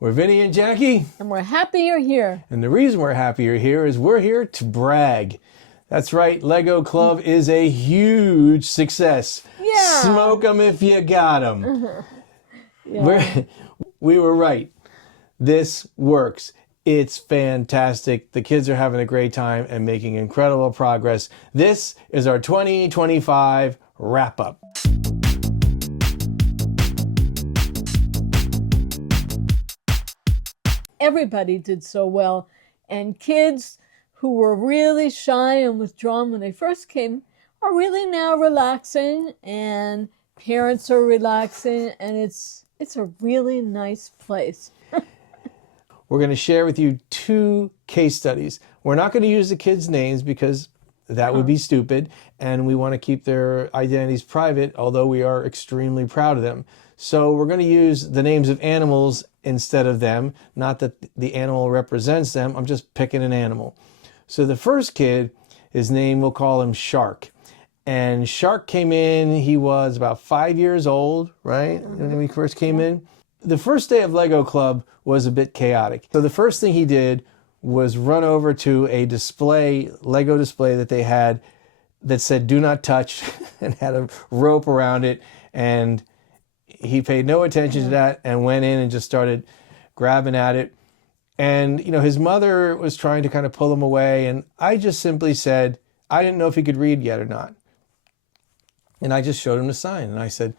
We're Vinny and Jackie. And we're happy you're here. And the reason we're happy you're here is we're here to brag. That's right, Lego Club is a huge success. Yeah. Smoke 'em if you got 'em. Yeah. We were right. This works. It's fantastic. The kids are having a great time and making incredible progress. This is our 2025 wrap-up. Everybody did so well. And kids who were really shy and withdrawn when they first came are really now relaxing, and parents are relaxing, and it's a really nice place. We're going to share with you 2 case studies. We're not going to use the kids' names because that would be stupid, and we want to keep their identities private, although we are extremely proud of them. So we're going to use the names of animals instead of them. Not that the animal represents them, I'm just picking an animal. So the first kid, his name, we'll call him Shark. And Shark came in, he was about 5 years old, right? When he first came in. The first day of Lego Club was a bit chaotic. So the first thing he did was run over to a display, Lego display that they had that said, "Do not touch," and had a rope around it. And he paid no attention to that and went in and just started grabbing at it. And, you know, his mother was trying to kind of pull him away. And I just simply said, I didn't know if he could read yet or not. And I just showed him the sign. And I said,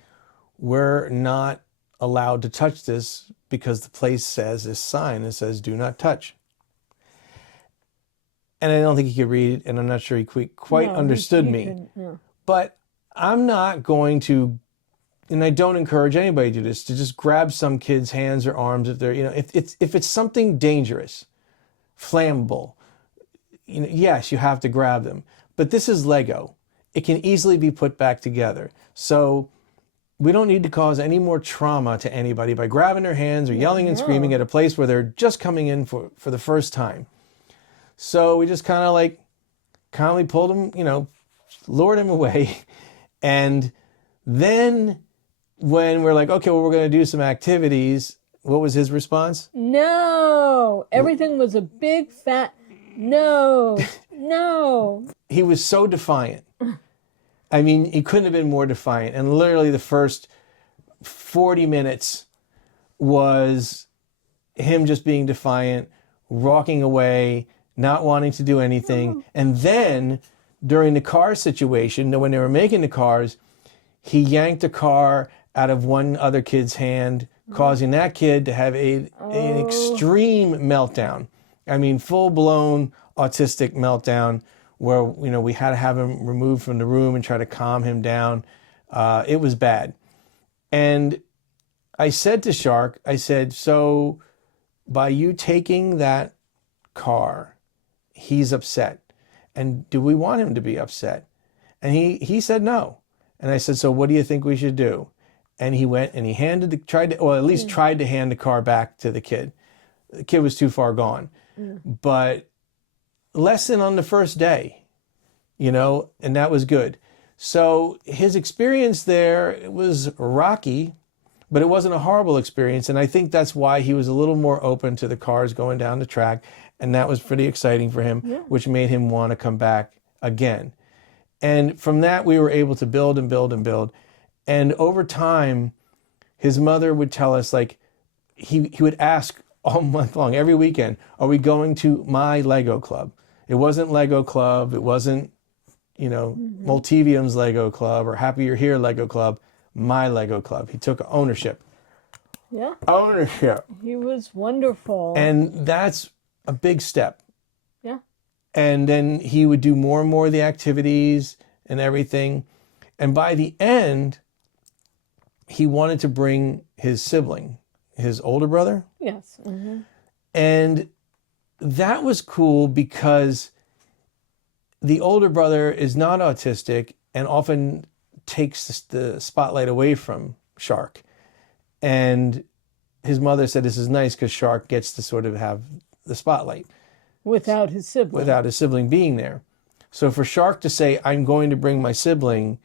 we're not allowed to touch this because the place says this sign that says, "Do not touch." And I don't think he could read it. And I'm not sure he quite understood me. But I'm not going to, and I don't encourage anybody to do this, to just grab some kid's hands or arms if they're, you know, if it's something dangerous, flammable, you know, yes, you have to grab them. But this is Lego. It can easily be put back together. So we don't need to cause any more trauma to anybody by grabbing their hands or yelling and screaming at a place where they're just coming in for the first time. So we just kind of like calmly pulled him, you know, lured him away. And then when we're like, okay, well, we're going to do some activities, what was his response? No. Everything was a big fat no. No. He was so defiant. I mean, he couldn't have been more defiant. And literally the first 40 minutes was him just being defiant, walking away, not wanting to do anything. And then during the car situation, when they were making the cars, he yanked a car out of one other kid's hand, causing that kid to have an extreme meltdown. I mean, full-blown autistic meltdown where, you know, we had to have him removed from the room and try to calm him down. It was bad. And I said to Shark, I said, so by you taking that car, he's upset. And do we want him to be upset? And he said no. And I said, so what do you think we should do? And he went and he tried to hand the car back to the kid. The kid was too far gone. But lesson on the first day, you know, and that was good. So his experience there, it was rocky, but it wasn't a horrible experience. And I think that's why he was a little more open to the cars going down the track. And that was pretty exciting for him, which made him want to come back again. And from that, we were able to build and build and build. And over time, his mother would tell us, like, he would ask all month long, every weekend, are we going to my Lego Club? It wasn't Lego Club. It wasn't, you know, Multivium's Lego Club or Happy You're Here Lego Club. My Lego Club. He took ownership. Yeah. Ownership. He was wonderful. And that's a big step. Yeah. And then he would do more and more of the activities and everything. And by the end, he wanted to bring his sibling, his older brother. Yes. And that was cool because the older brother is not autistic and often takes the spotlight away from Shark. And his mother said this is nice because Shark gets to sort of have the spotlight. Without his sibling. Without his sibling being there. So for Shark to say, I'm going to bring my sibling,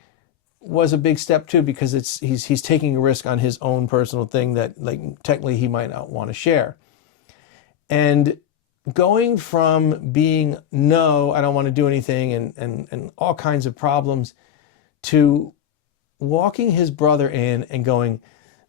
was a big step too, because he's taking a risk on his own personal thing that like technically he might not want to share. And going from being, no, I don't want to do anything, and all kinds of problems, to walking his brother in and going,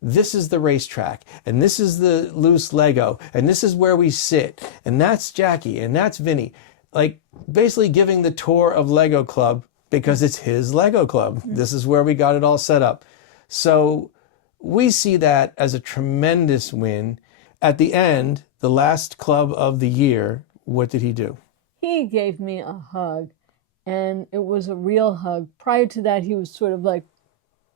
this is the racetrack, and this is the loose Lego, and this is where we sit, and that's Jackie, and that's Vinny. Like basically giving the tour of Lego Club, because it's his Lego Club. This is where we got it all set up. So we see that as a tremendous win. At the end, the last club of the year, what did he do? He gave me a hug, and it was a real hug. Prior to that, he was sort of like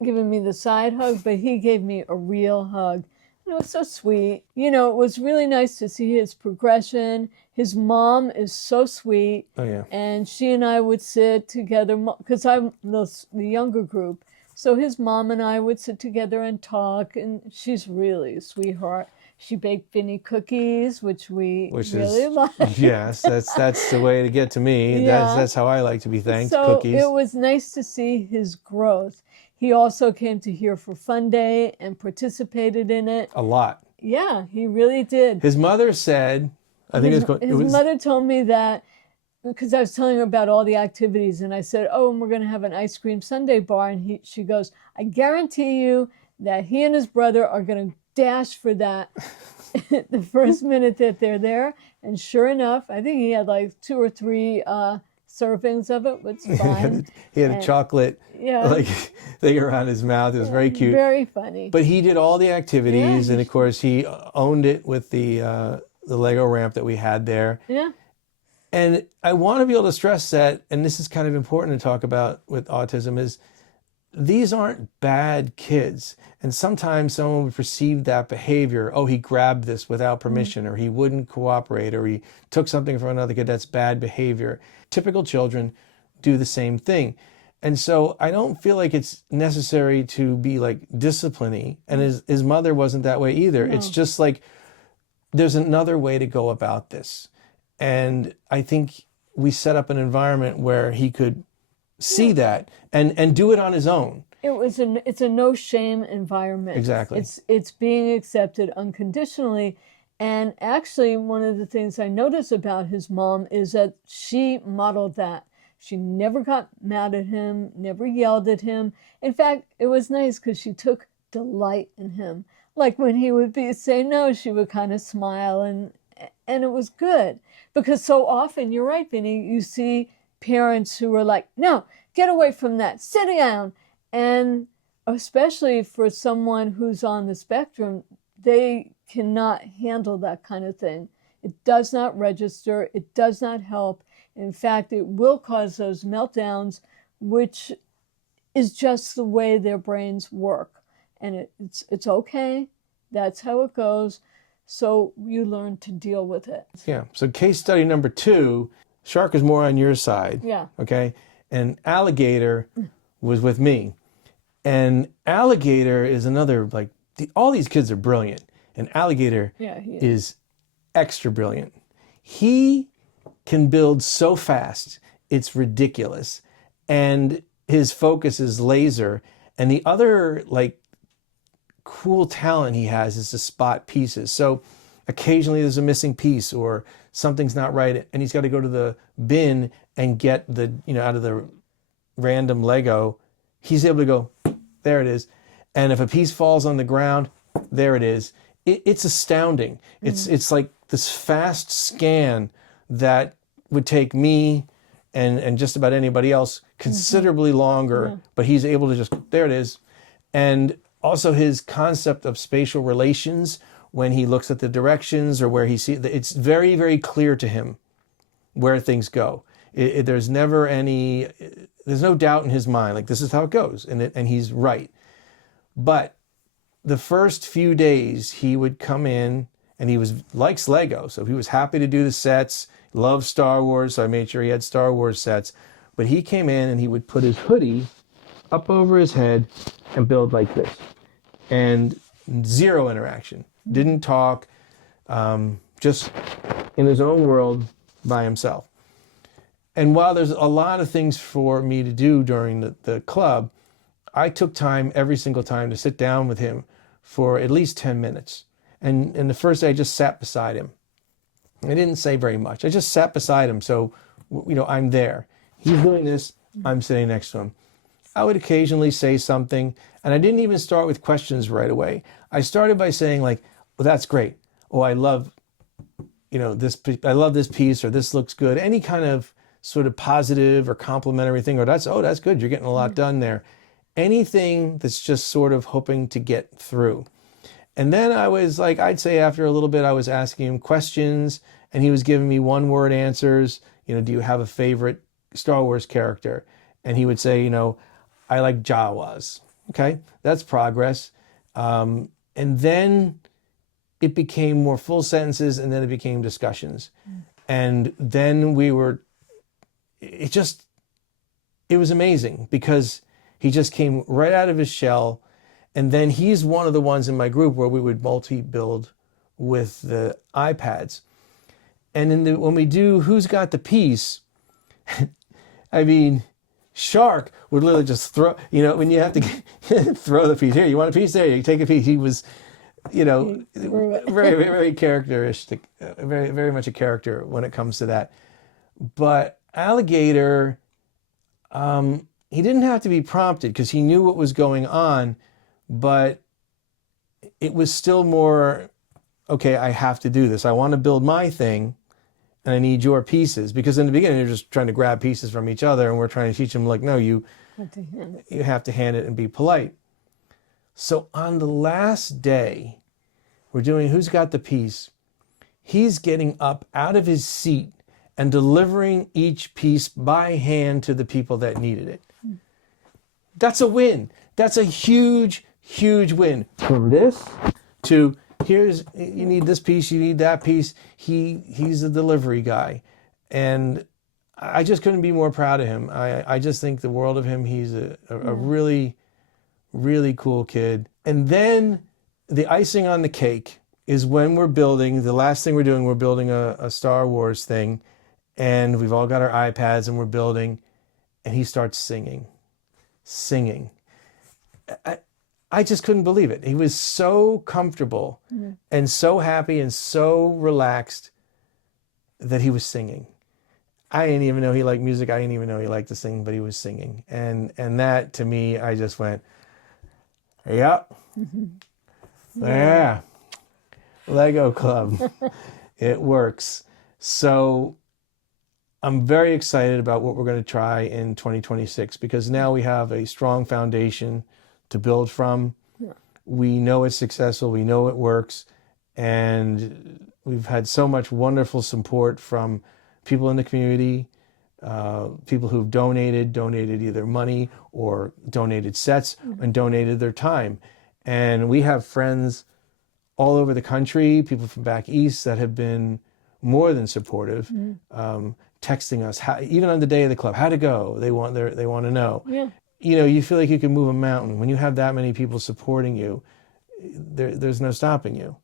giving me the side hug, but he gave me a real hug. And it was so sweet. You know, it was really nice to see his progression. His mom is so sweet. Oh, yeah. And she and I would sit together, because I'm the younger group. So his mom and I would sit together and talk, and she's really a sweetheart. She baked Vinny cookies, which really like. Yes, that's the way to get to me. Yeah. That's how I like to be thanked, So cookies. it was nice to see his growth. He also came to Here for Fun Day and participated in it. A lot. Yeah, he really did. His mother said, I think His mother told me that, because I was telling her about all the activities, and I said, oh, and we're going to have an ice cream sundae bar. And she goes, I guarantee you that he and his brother are going to dash for that the first minute that they're there. And sure enough, I think he had like 2 or 3 servings of it, which is fine. He had a chocolate thing around his mouth. It was very cute. Very funny. But he did all the activities, and of course he owned it with the Lego ramp that we had there. Yeah. And I want to be able to stress that, and this is kind of important to talk about with autism, is these aren't bad kids. And sometimes someone would perceive that behavior, oh, he grabbed this without permission, or he wouldn't cooperate, or he took something from another kid. That's bad behavior. Typical children do the same thing. And so I don't feel like it's necessary to be like disciplining. And his mother wasn't that way either. No. It's just like, there's another way to go about this. And I think we set up an environment where he could see that and do it on his own. It's a no shame environment. Exactly. It's being accepted unconditionally. And actually, one of the things I notice about his mom is that she modeled that. She never got mad at him, never yelled at him. In fact, it was nice because she took delight in him. Like when he would say no, she would kind of smile, and it was good. Because so often, you're right, Vinny, you see parents who are like, no, get away from that, sit down. And especially for someone who's on the spectrum, they cannot handle that kind of thing. It does not register. It does not help. In fact, it will cause those meltdowns, which is just the way their brains work. And it's okay. That's how it goes. So you learn to deal with it. Yeah. So case study number 2, Shark is more on your side. Yeah. Okay. And Alligator was with me. And Alligator is another, like, all these kids are brilliant. And Alligator is extra brilliant. He can build so fast, it's ridiculous. And his focus is laser. And the other, like, cool talent he has is to spot pieces. So occasionally there's a missing piece or something's not right, and he's got to go to the bin and get the, out of the random Lego. He's able to go, there it is. And if a piece falls on the ground, there it is. It's astounding. It's like this fast scan that would take me and just about anybody else considerably longer, but he's able to just, there it is. And also his concept of spatial relations, when he looks at the directions or where he sees, it's very, very clear to him where things go. There's never there's no doubt in his mind, like this is how it goes, and he's right. But the first few days he would come in, and he likes Lego, so he was happy to do the sets, loved Star Wars, so I made sure he had Star Wars sets. But he came in and he would put his hoodie up over his head and build like this. And zero interaction. Didn't talk, just in his own world by himself. And while there's a lot of things for me to do during the club, I took time every single time to sit down with him for at least 10 minutes. And the first day I just sat beside him. I didn't say very much. I just sat beside him. So, I'm there. He's doing this. I'm sitting next to him. I would occasionally say something, and I didn't even start with questions right away. I started by saying like, well, that's great. Oh, I love, this, I love this piece, or this looks good. Any kind of sort of positive or complimentary thing, or that's good. You're getting a lot done there. Anything that's just sort of hoping to get through. And then I was like, I'd say after a little bit, I was asking him questions, and he was giving me one-word answers. Do you have a favorite Star Wars character? And he would say, I like Jawas. Okay, that's progress. And then it became more full sentences, and then it became discussions. And then it was amazing, because he just came right out of his shell. And then he's one of the ones in my group where we would multi-build with the iPads. And when we do Who's Got the Piece, I mean, Shark would literally just throw, when you have to throw the piece. Here, you want a piece? There, you take a piece. He was, very, very characteristic, very, very much a character when it comes to that. But Alligator, he didn't have to be prompted, because he knew what was going on, but it was still more, okay, I have to do this. I want to build my thing, and I need your pieces. Because in the beginning, you're just trying to grab pieces from each other, and we're trying to teach them, like, no, you have to hand it and be polite. So on the last day, we're doing Who's Got the Piece. He's getting up out of his seat and delivering each piece by hand to the people that needed it. That's a win. That's a huge, huge win. From this to, you need this piece, you need that piece. He's a delivery guy. And I just couldn't be more proud of him. I just think the world of him. He's a really, really cool kid. And then the icing on the cake is when we're building, the last thing we're doing, we're building a Star Wars thing. And we've all got our iPads and we're building. And he starts singing. I just couldn't believe it. He was so comfortable and so happy and so relaxed that he was singing. I didn't even know he liked music. I didn't even know he liked to sing, but he was singing. And that, to me, I just went, yep. Yeah. Lego Club. It works. So I'm very excited about what we're going to try in 2026, because now we have a strong foundation to build from. Yeah. We know it's successful. We know it works. And we've had so much wonderful support from people in the community, people who've donated either money or donated sets and donated their time. And we have friends all over the country, people from back east that have been more than supportive, texting us, even on the day of the club, how'd it go? They want to know. Yeah. You feel like you can move a mountain when you have that many people supporting you. There's no stopping you.